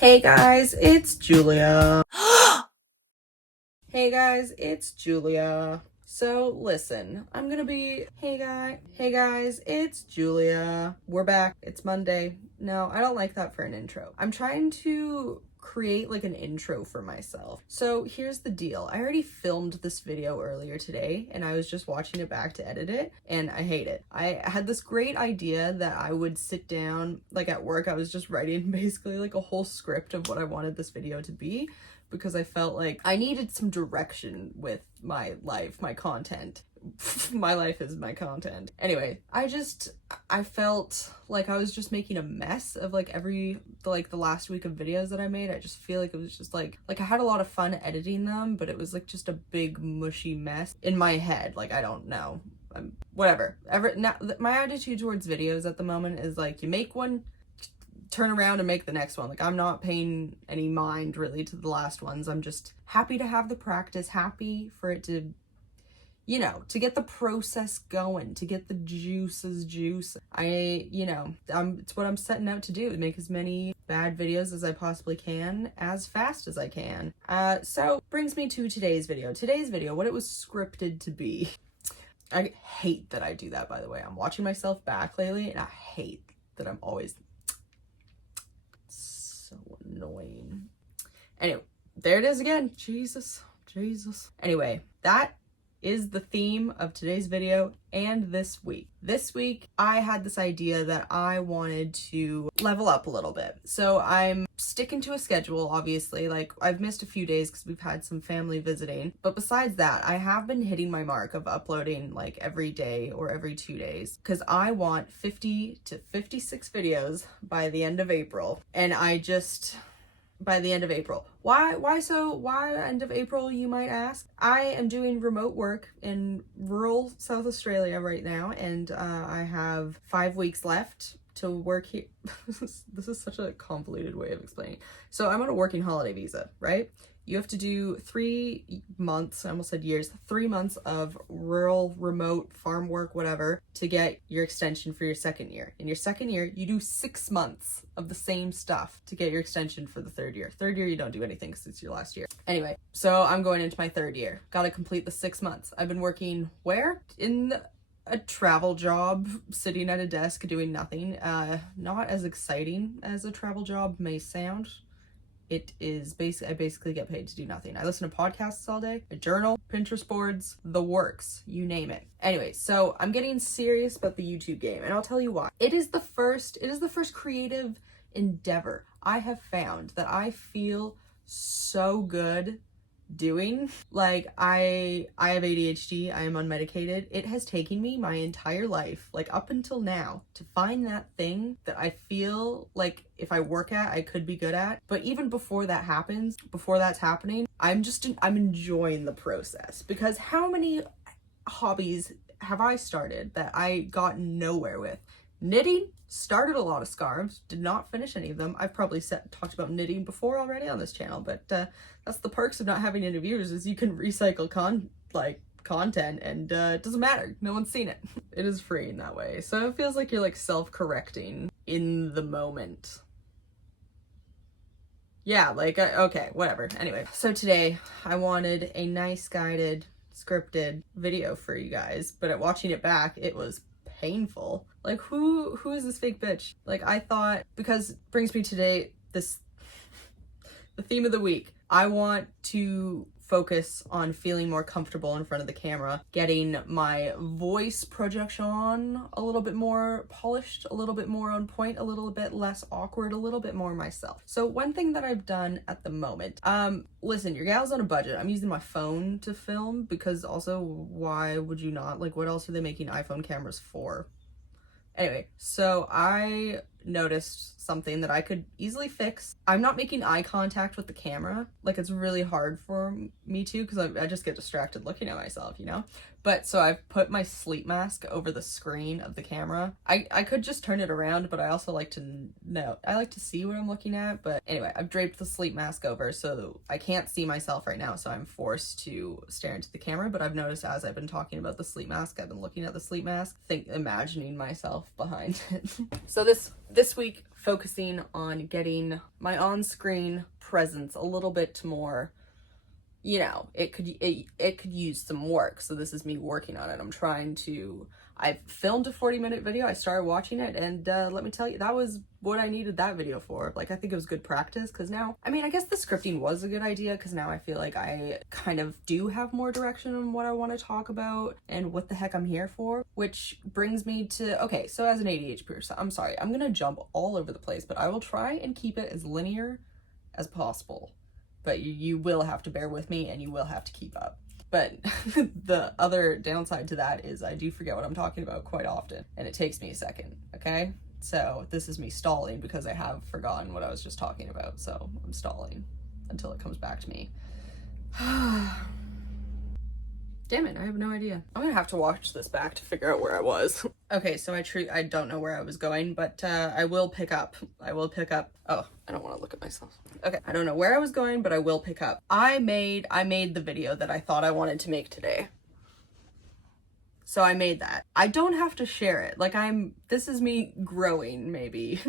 Hey guys, it's Julia. Hey guys, it's Julia. So listen, I'm gonna be, hey guys, it's Julia. We're back, it's Monday. No, I don't like that for an intro. I'm trying to create like an intro for myself. So here's the deal. I already filmed this video earlier today and I was just watching it back to edit it and I hate it. I had this great idea that I would sit down, like at work, I was just writing basically like a whole script of what I wanted this video to be, because I felt like I needed some direction with my life, my content. My life is my content. Anyway, I felt like I was just making a mess of like the last week of videos that I made. I just feel like it was just like I had a lot of fun editing them, but it was like just a big mushy mess in my head. Like, I don't know. Whatever. My attitude towards videos at the moment is like, you make one, turn around and make the next one. Like, I'm not paying any mind really to the last ones. I'm just happy to have the practice, happy for it to, to get the process going, to get the juices juice. It's what I'm setting out to do, make as many bad videos as I possibly can, as fast as I can. So brings me to today's video. What it was scripted to be. I hate that I do that, by the way. I'm watching myself back lately and I hate that I'm always so annoying. Anyway, there it is again. Jesus. Anyway, that is the theme of today's video and this week. This week, I had this idea that I wanted to level up a little bit. So I'm sticking to a schedule, obviously. Like, I've missed a few days because we've had some family visiting. But besides that, I have been hitting my mark of uploading like every day or every 2 days, because I want 50 to 56 videos by the end of April. And by the end of April. Why end of April, you might ask? I am doing remote work in rural South Australia right now, and I have 5 weeks left to work here. This is such a convoluted way of explaining. So I'm on a working holiday visa, right? You have to do 3 months, I almost said years, 3 months of rural, remote, farm work, whatever, to get your extension for your second year. In your second year, you do 6 months of the same stuff to get your extension for the third year. Third year, you don't do anything because it's your last year. Anyway, so I'm going into my third year. Got to complete the 6 months. I've been working where? In a travel job, sitting at a desk doing nothing. Not as exciting as a travel job may sound. It is I basically get paid to do nothing. I listen to podcasts all day, I journal, Pinterest boards, the works, you name it. Anyway, so I'm getting serious about the YouTube game, and I'll tell you why. It is the first creative endeavor I have found that I feel so good doing. Like, I have ADHD, I am unmedicated. It has taken me my entire life, like up until now, to find that thing that I feel like if I work at, I could be good at. But even before that's happening, I'm enjoying the process, because how many hobbies have I started that I got nowhere with? Knitting, started a lot of scarves, did not finish any of them. I've probably talked about knitting before already on this channel, but that's the perks of not having any viewers, is you can recycle content and it doesn't matter. No one's seen it. It is free in that way. So it feels like you're like self-correcting in the moment. Yeah, like, okay, whatever. Anyway, so today I wanted a nice guided, scripted video for you guys, but at watching it back, it was painful. Like, who is this fake bitch? Like, I thought, because it brings me today, the theme of the week. I want to focus on feeling more comfortable in front of the camera, getting my voice projection a little bit more polished, a little bit more on point, a little bit less awkward, a little bit more myself. So one thing that I've done at the moment, listen, your gal's on a budget. I'm using my phone to film, because also, why would you not? Like, what else are they making iPhone cameras for? Anyway, so I noticed something that I could easily fix. I'm not making eye contact with the camera. Like, it's really hard for me to, because I just get distracted looking at myself, But so I've put my sleep mask over the screen of the camera. I could just turn it around, but I also like to know. I like to see what I'm looking at. But anyway, I've draped the sleep mask over so I can't see myself right now. So I'm forced to stare into the camera. But I've noticed as I've been talking about the sleep mask, I've been looking at the sleep mask, imagining myself behind it. So this week, focusing on getting my on-screen presence a little bit more, you know, it could use some work. So this is me working on it. I've filmed a 40-minute video. I started watching it, and let me tell you, that was what I needed that video for. Like, I think it was good practice, because now, I mean, I guess the scripting was a good idea, because now I feel like I kind of do have more direction on what I want to talk about and what the heck I'm here for, which brings me to, okay, so as an ADHD person, I'm sorry, I'm gonna jump all over the place, but I will try and keep it as linear as possible. But you will have to bear with me, and you will have to keep up. But the other downside to that is I do forget what I'm talking about quite often, and it takes me a second, okay? So this is me stalling because I have forgotten what I was just talking about, so I'm stalling until it comes back to me. Damn it, I have no idea. I'm gonna have to watch this back to figure out where I was. Okay, so I don't know where I was going, but I will pick up. Oh, I don't want to look at myself. Okay, I don't know where I was going, but I will pick up. I made the video that I thought I wanted to make today. So I made that. I don't have to share it. Like, this is me growing, maybe.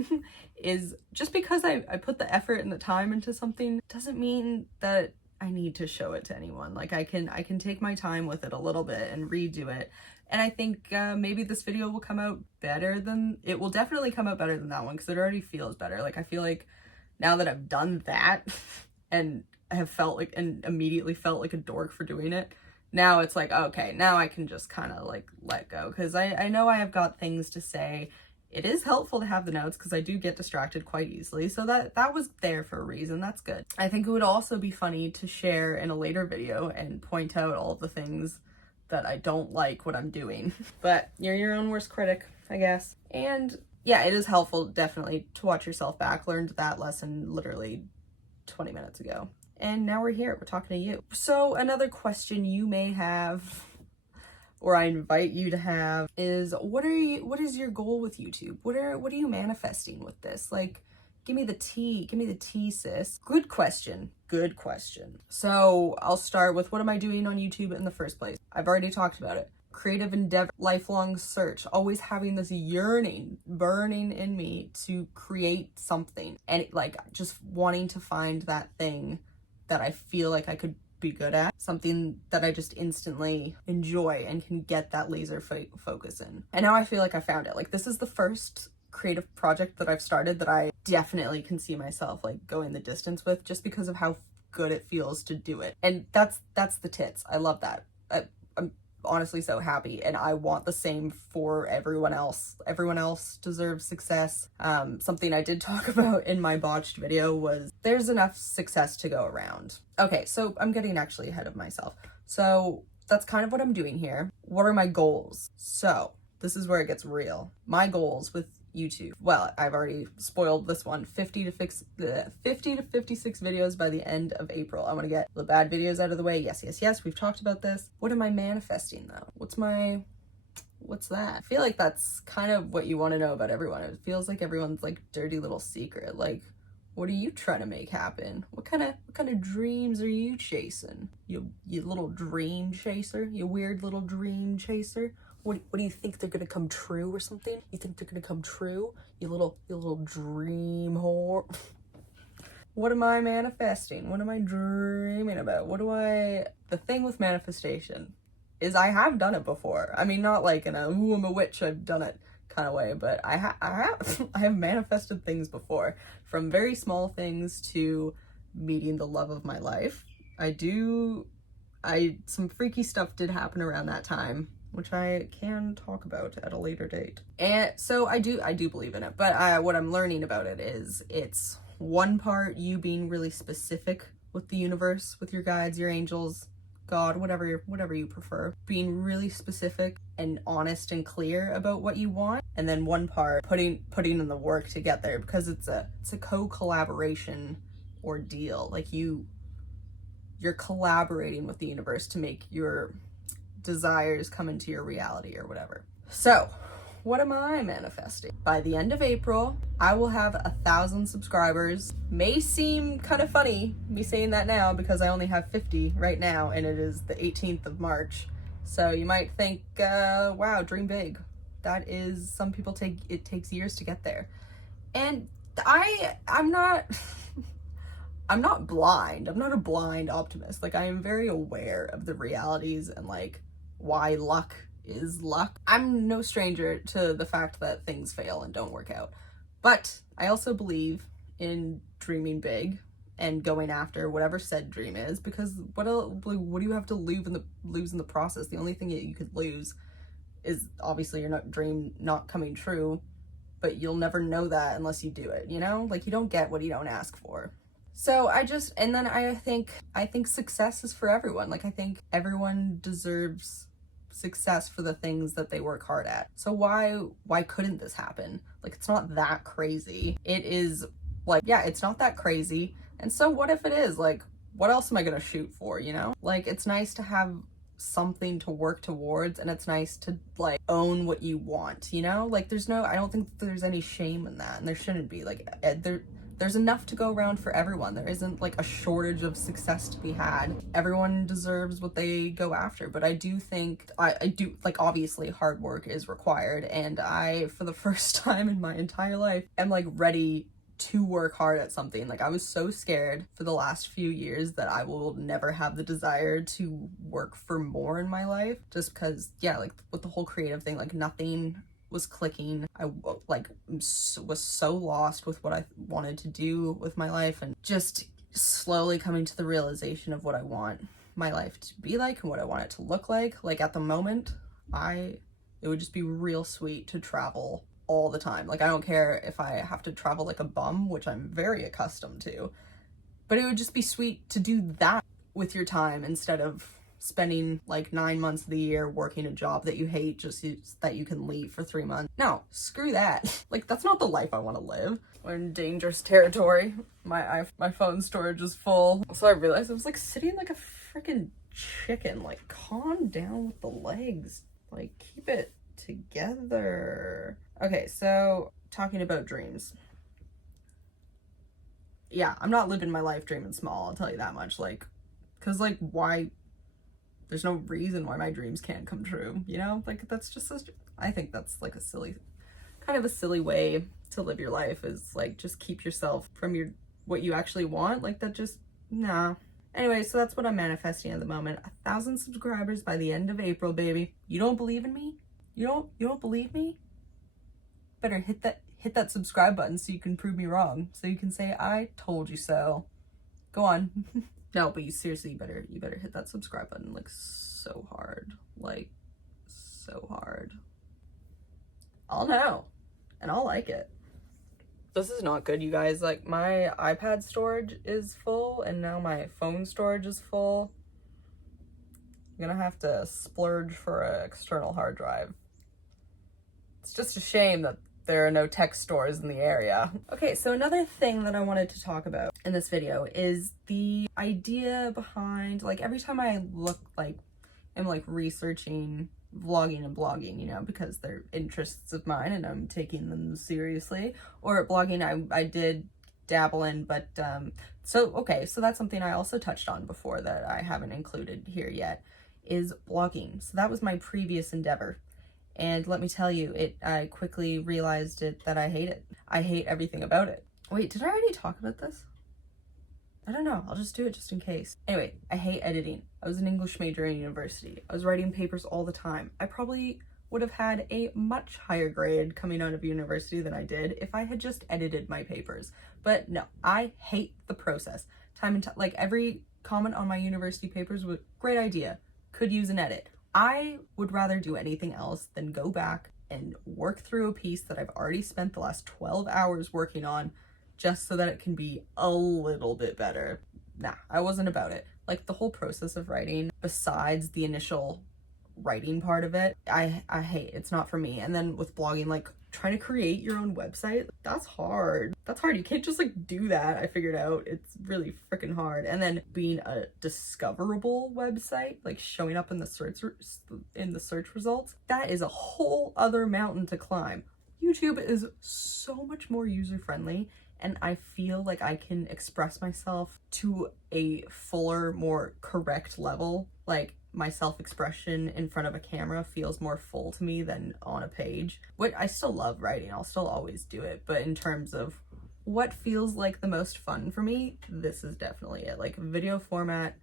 Is just because I put the effort and the time into something doesn't mean that I need to show it to anyone. Like, I can take my time with it a little bit and redo it. And I think maybe this video will come out better than, it will definitely come out better than that one, because it already feels better. Like, I feel like now that I've done that and I have felt like, and immediately felt like a dork for doing it, now it's like, okay, now I can just kind of like let go, because I know I have got things to say. It is helpful to have the notes, because I do get distracted quite easily, so that was there for a reason. That's good. I think it would also be funny to share in a later video and point out all the things that I don't like what I'm doing. But you're your own worst critic, I guess. And yeah, it is helpful definitely to watch yourself back. Learned that lesson literally 20 minutes ago. And now we're here, we're talking to you. So another question you may have, or I invite you to have, is what is your goal with YouTube? What are you manifesting with this? Like, give me the tea, sis. Good question. So I'll start with, what am I doing on YouTube in the first place? I've already talked about it. Creative endeavor, lifelong search, always having this yearning, burning in me to create something, and like just wanting to find that thing that I feel like I could be good at, something that I just instantly enjoy and can get that laser focus in. And now I feel like I found it. Like, this is the first creative project that I've started that I definitely can see myself like going the distance with, just because of how good it feels to do it. And that's the tits. I love that. I'm honestly so happy, and I want the same for everyone else. Everyone else deserves success. Something I did talk about in my botched video was there's enough success to go around. Okay, so I'm getting actually ahead of myself. So that's kind of what I'm doing here. What are my goals? So this is where it gets real. My goals with YouTube, well, I've already spoiled this one, 50 to 56 videos by the end of April. I want to get the bad videos out of the way. Yes, we've talked about this. What am I manifesting though? What's that? I feel like that's kind of what you want to know about everyone. It feels like everyone's like dirty little secret. Like, what are you trying to make happen? What kind of dreams are you chasing? You little dream chaser, you weird little dream chaser. What do you think, they're gonna come true or something? You think they're gonna come true? You little dream whore. What am I manifesting? What am I dreaming about? The thing with manifestation is I have done it before. I mean, not like in a, ooh, I'm a witch, I've done it kind of way, but I have manifested things before, from very small things to meeting the love of my life. Some freaky stuff did happen around that time, which I can talk about at a later date. And so I do believe in it, but what I'm learning about it is it's one part you being really specific with the universe, with your guides, your angels, God, whatever you prefer, being really specific and honest and clear about what you want, and then one part putting in the work to get there, because it's a co-collaboration ordeal. Like, you're collaborating with the universe to make your desires come into your reality or whatever. So, what am I manifesting? By the end of April, I will have 1,000 subscribers. May seem kind of funny, me saying that now, because I only have 50 right now, and it is the 18th of March. So you might think, wow, dream big. That is, some people it takes years to get there. And I'm not, I'm not blind. I'm not a blind optimist. Like, I am very aware of the realities and like why luck is luck. I'm no stranger to the fact that things fail and don't work out. But I also believe in dreaming big and going after whatever said dream is, because what do you have to lose in the process? The only thing that you could lose is obviously your dream not coming true, but you'll never know that unless you do it, you know? Like, you don't get what you don't ask for. So I think success is for everyone. Like, I think everyone deserves success for the things that they work hard at. So why couldn't this happen? Like, it's not that crazy. It is like, yeah, it's not that crazy. And so what if it is? Like, what else am I gonna shoot for, you know? Like, it's nice to have something to work towards, and it's nice to like own what you want, you know? Like, I don't think there's any shame in that, and there shouldn't be. Like, there's enough to go around for everyone. There isn't like a shortage of success to be had. Everyone deserves what they go after. But I do think, I do, like, obviously hard work is required, and I, for the first time in my entire life, am like ready to work hard at something. Like, I was so scared for the last few years that I will never have the desire to work for more in my life, just because, yeah, like with the whole creative thing, like nothing was clicking. I like was so lost with what I wanted to do with my life, and just slowly coming to the realization of what I want my life to be like and what I want it to look like. Like, at the moment, it would just be real sweet to travel all the time. Like, I don't care if I have to travel like a bum, which I'm very accustomed to, but it would just be sweet to do that with your time instead of spending like 9 months of the year working a job that you hate just that you can leave for 3 months. No, screw that. Like, that's not the life I want to live. We're in dangerous territory. My phone storage is full. So I realized I was like sitting like a freaking chicken. Like, calm down with the legs. Like, keep it together. Okay, so talking about dreams. Yeah, I'm not living my life dreaming small, I'll tell you that much. Like, cause like, why? There's no reason why my dreams can't come true, you know? Like, that's just I think that's like kind of a silly way to live your life, is like, just keep yourself from what you actually want. Like, that just, nah. Anyway, so that's what I'm manifesting at the moment. 1,000 subscribers by the end of April, baby. You don't believe in me? You don't believe me? Better hit that subscribe button so you can prove me wrong. So you can say, I told you so. Go on. No, but you seriously, you better hit that subscribe button, like, so hard. Like, so hard. I'll know. And I'll like it. This is not good, you guys. Like, my iPad storage is full, and now my phone storage is full. I'm gonna have to splurge for an external hard drive. It's just a shame that there are no tech stores in the area. Okay, so another thing that I wanted to talk about in this video is the idea behind, like, every time I am like researching vlogging and blogging, you know, because they're interests of mine and I'm taking them seriously. Or blogging I did dabble in, but so that's something I also touched on before that I haven't included here yet, is blogging. So that was my previous endeavor. And let me tell you, I quickly realized that I hate it. I hate everything about it. Wait, did I already talk about this? I don't know. I'll just do it just in case. Anyway, I hate editing. I was an English major in university. I was writing papers all the time. I probably would have had a much higher grade coming out of university than I did if I had just edited my papers. But no, I hate the process. Time and time, like, every comment on my university papers was, great idea, could use an edit. I would rather do anything else than go back and work through a piece that I've already spent the last 12 hours working on just so that it can be a little bit better. Nah, I wasn't about it. Like, the whole process of writing, besides the initial writing part of it, I hate. It's not for me. And then with blogging, like, trying to create your own website, that's hard. That's hard. You can't just like do that. I figured out it's really freaking hard. And then being a discoverable website, like showing up in the search results, that is a whole other mountain to climb. YouTube is so much more user-friendly, and I feel like I can express myself to a fuller, more correct level. Like, my self-expression in front of a camera feels more full to me than on a page. What I still love writing, I'll still always do it, but in terms of what feels like the most fun for me, this is definitely it. Like, video format,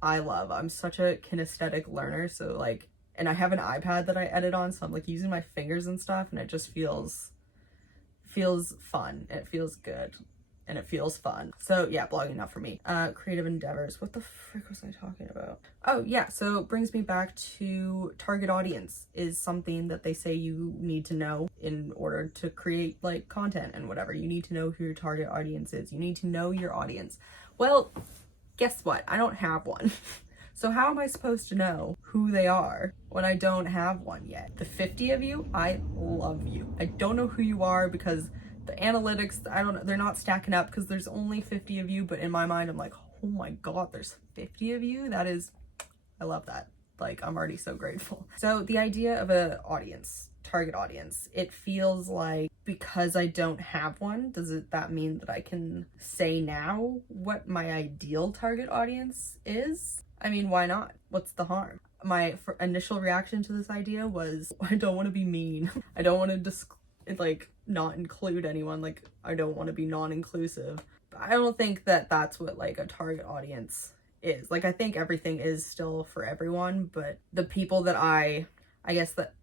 I love. I'm such a kinesthetic learner, so like, and I have an iPad that I edit on, so I'm like using my fingers and stuff, and it just feels fun, and it feels good, and it feels fun. So yeah, blogging not for me. Creative endeavors. What the frick was I talking about? Oh yeah, so it brings me back to target audience is something that they say you need to know in order to create like content and whatever. You need to know who your target audience is. You need to know your audience. Well, guess what? I don't have one. So how am I supposed to know who they are when I don't have one yet? The 50 of you, I love you. I don't know who you are because the analytics, I don't know, they're not stacking up because there's only 50 of you, but in my mind, I'm like, oh my God, there's 50 of you? That is, I love that. Like, I'm already so grateful. So the idea of an audience, target audience, it feels like because I don't have one, that mean that I can say now what my ideal target audience is? I mean, why not? What's the harm? My initial reaction to this idea was, I don't want to be mean. I don't want to not include anyone. Like, I don't want to be non-inclusive. But I don't think that that's what like a target audience is. Like, I think everything is still for everyone, but the people that I guess that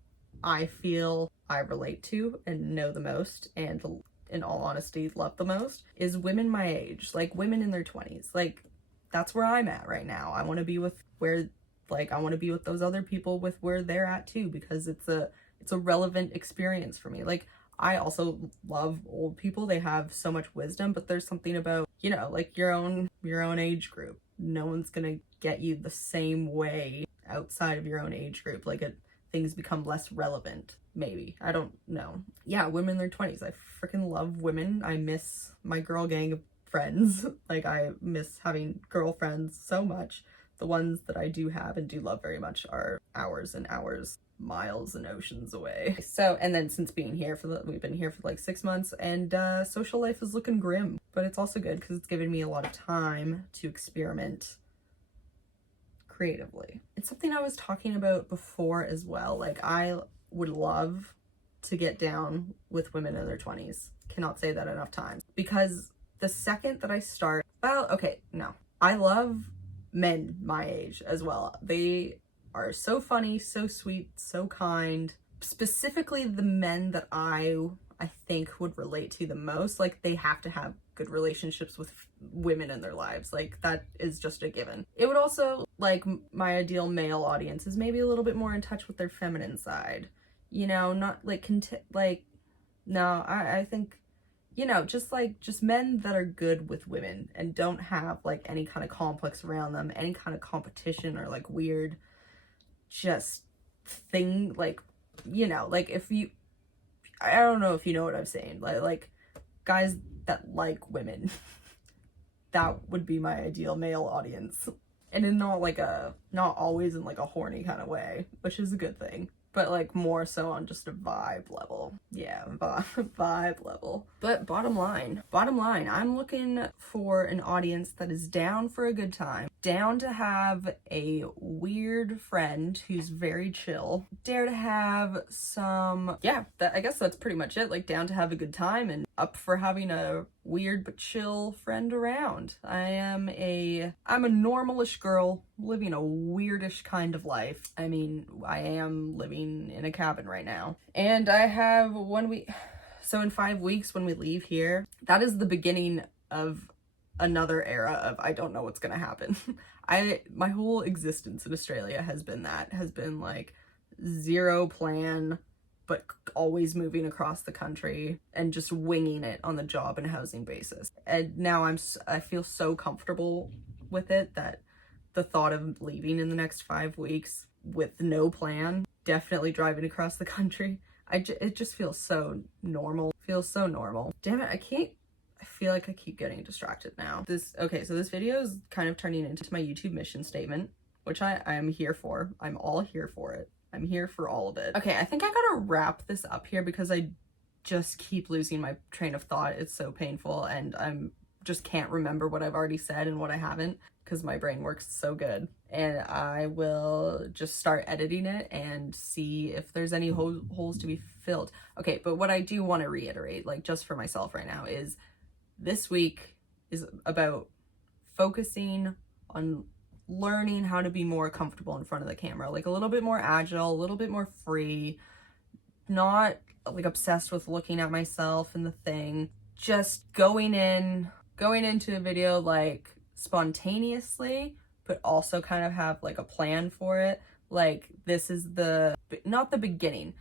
I feel I relate to and know the most, and in all honesty love the most, is women my age, like women in their 20s. Like, that's where I'm at right now. I want to be with those other people with where they're at too, because it's a relevant experience for me. Like, I also love old people. They have so much wisdom, but there's something about, you know, like your own age group. No one's gonna get you the same way outside of your own age group. Like, things become less relevant, maybe. I don't know. Yeah, women in their 20s. I freaking love women. I miss my girl gang of friends. Like, I miss having girlfriends so much. The ones that I do have and do love very much are hours and hours, miles and oceans away. So, and then since being here we've been here for like 6 months, and social life is looking grim, but it's also good because it's given me a lot of time to experiment creatively. It's something I was talking about before as well. Like, I would love to get down with women in their 20s. Cannot say that enough times, because the second that I start, well, okay, no, I love men my age as well. They are so funny, so sweet, so kind. Specifically the men that I think would relate to the most. Like, they have to have good relationships with women in their lives. Like, that is just a given. It would also, like, my ideal male audience is maybe a little bit more in touch with their feminine side. You know, not like, no, I think, you know, just men that are good with women and don't have like any kind of complex around them, any kind of competition or like weird just thing, like, you know, like I don't know if you know what I'm saying, like guys that like women. That would be my ideal male audience, and in not always in like a horny kind of way, which is a good thing, but like more so on just a vibe level. Yeah, vibe level. But bottom line, I'm looking for an audience that is down for a good time, down to have a weird friend who's very chill, dare to have some, yeah, I guess that's pretty much it. Like, down to have a good time and up for having a weird but chill friend around. I'm a normalish girl living a weirdish kind of life. I mean, I am living in a cabin right now, and I have 1 week, so in 5 weeks when we leave here, that is the beginning of another era of I don't know what's gonna happen. My whole existence in Australia has been like zero plan, but always moving across the country and just winging it on the job and housing basis. And now I feel so comfortable with it that the thought of leaving in the next 5 weeks with no plan, definitely driving across the country, it just feels so normal. Feels so normal. Damn it, I feel like I keep getting distracted now. Okay, so this video is kind of turning into my YouTube mission statement, which I'm here for. I'm all here for it. I'm here for all of it. Okay, I think I gotta wrap this up here because I just keep losing my train of thought. It's so painful, and I'm just can't remember what I've already said and what I haven't because my brain works so good. And I will just start editing it and see if there's any holes to be filled. Okay, but what I do want to reiterate, like just for myself right now, is this week is about focusing on learning how to be more comfortable in front of the camera, like a little bit more agile, a little bit more free, not like obsessed with looking at myself and the thing, just going into a video like spontaneously, but also kind of have like a plan for it. Like this is not the beginning.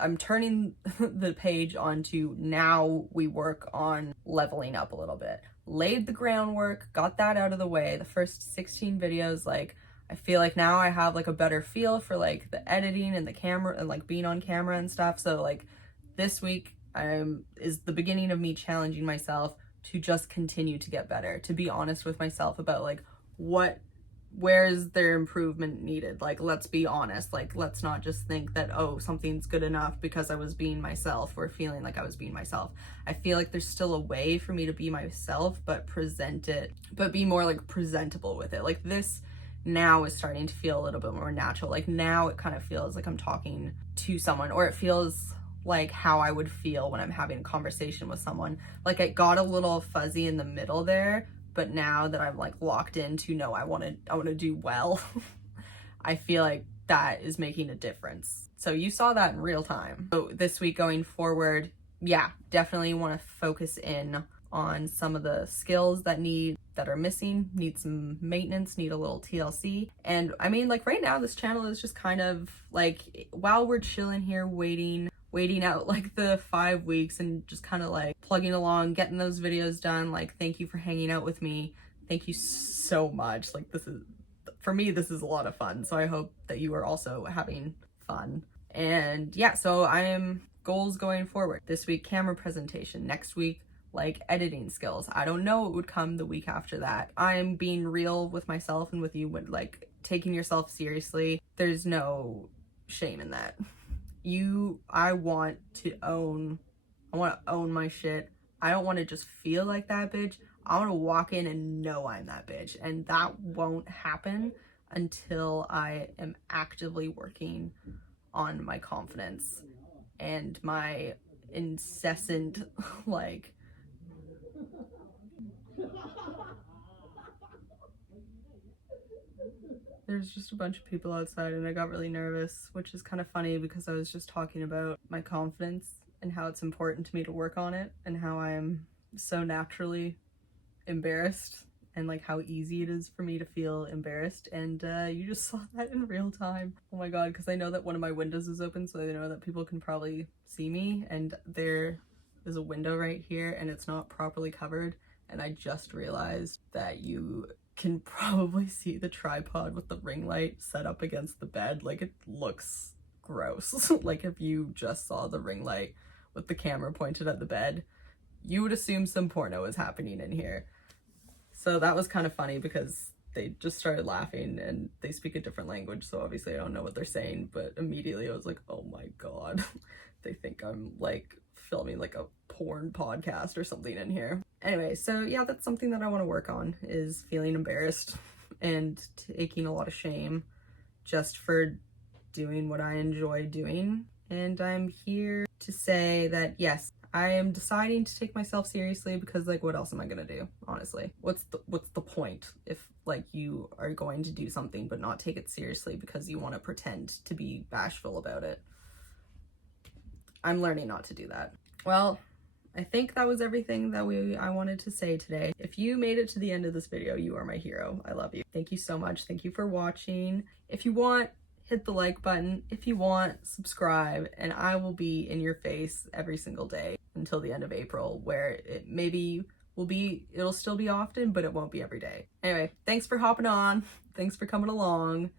I'm turning the page onto now we work on leveling up a little bit. Laid the groundwork, got that out of the way. The first 16 videos, like I feel like now I have like a better feel for like the editing and the camera and like being on camera and stuff. So like this week is the beginning of me challenging myself to just continue to get better, to be honest with myself about like where is there improvement needed. Like, let's be honest. Like, let's not just think that, oh, something's good enough because I was being myself or feeling like I was being myself. I feel like there's still a way for me to be myself, but be more like presentable with it. Like this now is starting to feel a little bit more natural. Like now it kind of feels like I'm talking to someone, or it feels like how I would feel when I'm having a conversation with someone. Like it got a little fuzzy in the middle there, but now that I'm like locked into, no, I want to do well. I feel like that is making a difference. So you saw that in real time. So this week going forward, yeah, definitely want to focus in on some of the skills that are missing, need some maintenance, need a little TLC. And I mean, like right now, this channel is just kind of like, while we're chilling here, waiting out like the 5 weeks and just kind of like plugging along, getting those videos done. Like, thank you for hanging out with me. Thank you so much. Like for me, this is a lot of fun. So I hope that you are also having fun. And yeah, so I am goals going forward. This week, camera presentation. Next week, like editing skills. I don't know what would come the week after that. I'm being real with myself and with you, when like taking yourself seriously. There's no shame in that. I want to own my shit. I don't want to just feel like that bitch. I want to walk in and know I'm that bitch. And that won't happen until I am actively working on my confidence and my incessant, like, there's just a bunch of people outside and I got really nervous, which is kind of funny because I was just talking about my confidence and how it's important to me to work on it and how I am so naturally embarrassed and like how easy it is for me to feel embarrassed. And you just saw that in real time. Oh my god, because I know that one of my windows is open, so I know that people can probably see me, and there is a window right here and it's not properly covered. And I just realized that you can probably see the tripod with the ring light set up against the bed. Like, it looks gross. Like, if you just saw the ring light with the camera pointed at the bed, you would assume some porno is happening in here. So that was kind of funny because they just started laughing and they speak a different language, so obviously I don't know what they're saying, but immediately I was like, oh my god, they think I'm like filming like a porn podcast or something in here. Anyway, so yeah, that's something that I want to work on, is feeling embarrassed and taking a lot of shame just for doing what I enjoy doing. And I'm here to say that yes, I am deciding to take myself seriously, because like, what else am I gonna do? Honestly, what's the point if like you are going to do something but not take it seriously because you want to pretend to be bashful about it? I'm learning not to do that. Well, I think that was everything that I wanted to say today. If you made it to the end of this video, you are my hero. I love you. Thank you so much. Thank you for watching. If you want, hit the like button. If you want, subscribe, and I will be in your face every single day until the end of April, where it maybe it'll still be often, but it won't be every day. Anyway, thanks for hopping on. Thanks for coming along,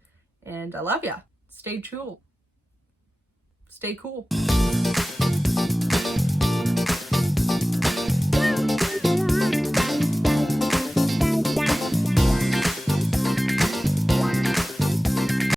and I love ya. Stay cool. Stay cool. Bye.